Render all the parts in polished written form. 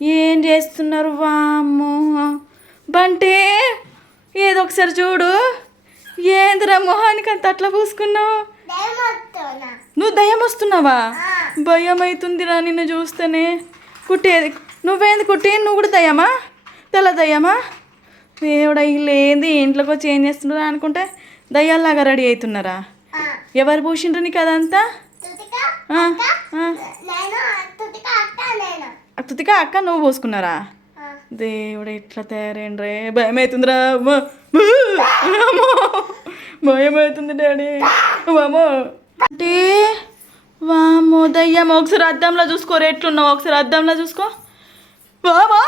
ఏం చేస్తున్నారు? వామ్మో బంటే, ఏదో ఒకసారి చూడు. ఏందిరా మొహానికి అంత అట్లా పూసుకున్నావు? నువ్వు దయ్యం వస్తున్నావా? భయం అవుతుందిరా నిన్ను చూస్తేనే. కుట్టేది నువ్వేంది కుట్టి? నువ్వు కూడా దయ్యమా? తెల్ల దయ్యమా? దేవుడా లేంది ఇంట్లోకి వచ్చి ఏం చేస్తున్నారా అనుకుంటే దయ్యాల్లాగా రెడీ అవుతున్నారా? ఎవరు పూసిండ్రు నీకు అదంతా? తుతిక అక్క నువ్వు పూసుకున్నారా? దేవుడు ఇట్లా తయారైండ్రే, భయం అవుతుందిరా. భయం అవుతుంది డాడీ. వామో అంటే వామో దయ్యం. ఒకసారి అద్దంలో చూసుకో, ఎట్లున్నావు ఒకసారి అద్దంలో చూసుకో. బాబా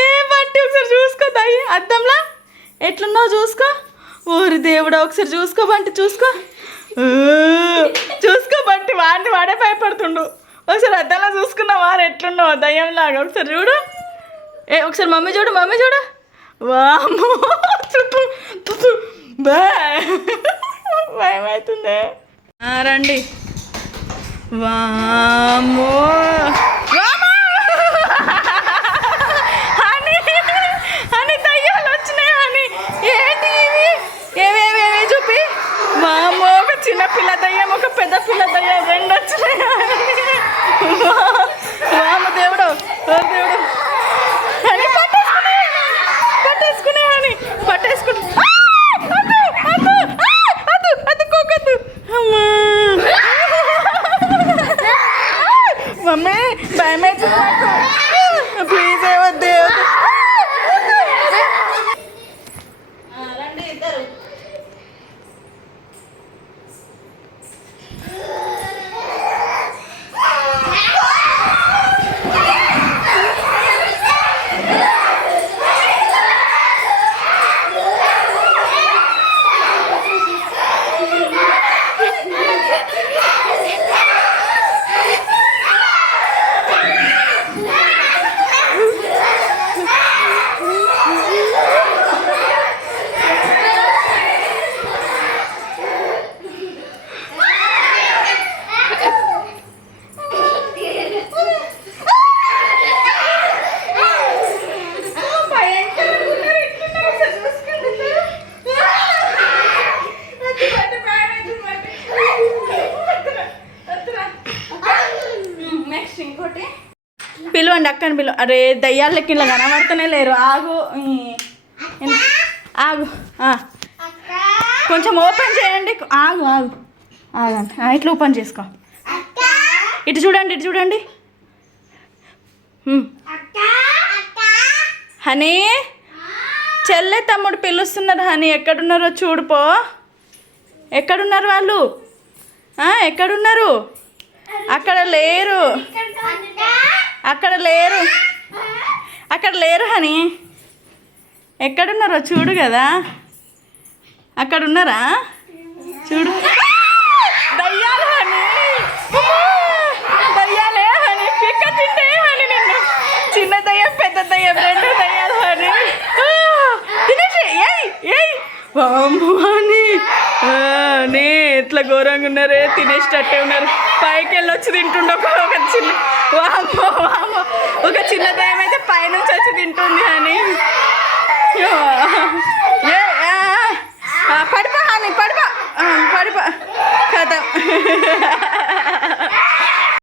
ఏ బట్టి ఒకసారి చూసుకో దయ్య అద్దంలో ఎట్లున్నావు చూసుకో. ఊరి దేవుడా ఒకసారి చూసుకో బంటి, చూసుకో చూసుకో బంటి. వాడిని వాడే భయపడుతుండు. ఒకసారి అద్దంలో చూసుకున్నావా ఎట్లున్నావు దయ్యంలాగా? ఒకసారి చూడు. ఒకసారి మమ్మీ చూడు, మమ్మీ చూడు. వామ్మో చుట్టూ భయం అవుతుంది. రండి. వామ్మో అని దయ్యాలు వచ్చినాయి అని. ఏంటి ఇవి? ఏవేవేవి చూపి. వామ్మో ఒక చిన్న పిల్ల దయ్యం, ఒక పెద్ద పిల్ల దయ్యం, రెండు వచ్చినాయి. వామ్మ దేవుడు, దేవుడు అని పట్టేసుకునే అని పట్టేసుకుంటు. అదుకోకద్దు అమ్మా. మమ్మీ భయం అవుతుంది ప్లీజ్ వద్దే. రండి ఇద్దరు. పిలువండి అక్కని పిలువ. అరే దయ్యాలకి ఇలా కనబడుతూనే లేరు. ఆగు ఆగు, కొంచెం ఓపెన్ చేయండి. ఆగు ఆగు ఆగండి. ఇట్లా ఓపెన్ చేసుకో. ఇటు చూడండి, ఇటు చూడండి. హనీ చెల్లె తమ్ముడు పిలుస్తున్నారు. హనీ ఎక్కడున్నారో చూడుపో. ఎక్కడున్నారు వాళ్ళు? ఎక్కడున్నారు? అక్కడ లేరు, అక్కడ లేరు, అక్కడ లేరు హనీ. ఎక్కడున్నారో చూడు కదా. అక్కడ ఉన్నారా చూడు. దయ్యాలు హనీ, దయ్యాలే హనీ. పిక్క తింటే హనీ నిన్ను. చిన్న దయ్యం పెద్ద దయ్యం రెండు దయ్యాలు హనీ. తినేసి ఏయ్ హనీ. నే ఎట్లా ఘోరంగా ఉన్నారే, తినేసేటట్టే ఉన్నారు. పైకి వెళ్ళి వచ్చి తింటుండే ఒక చిన్న. వామ్మో వామ్మో ఒక చిన్న దయ్యం అయితే పైనుంచి వచ్చి తింటుంది అని. పడిపో హాని, పడిపో కదా.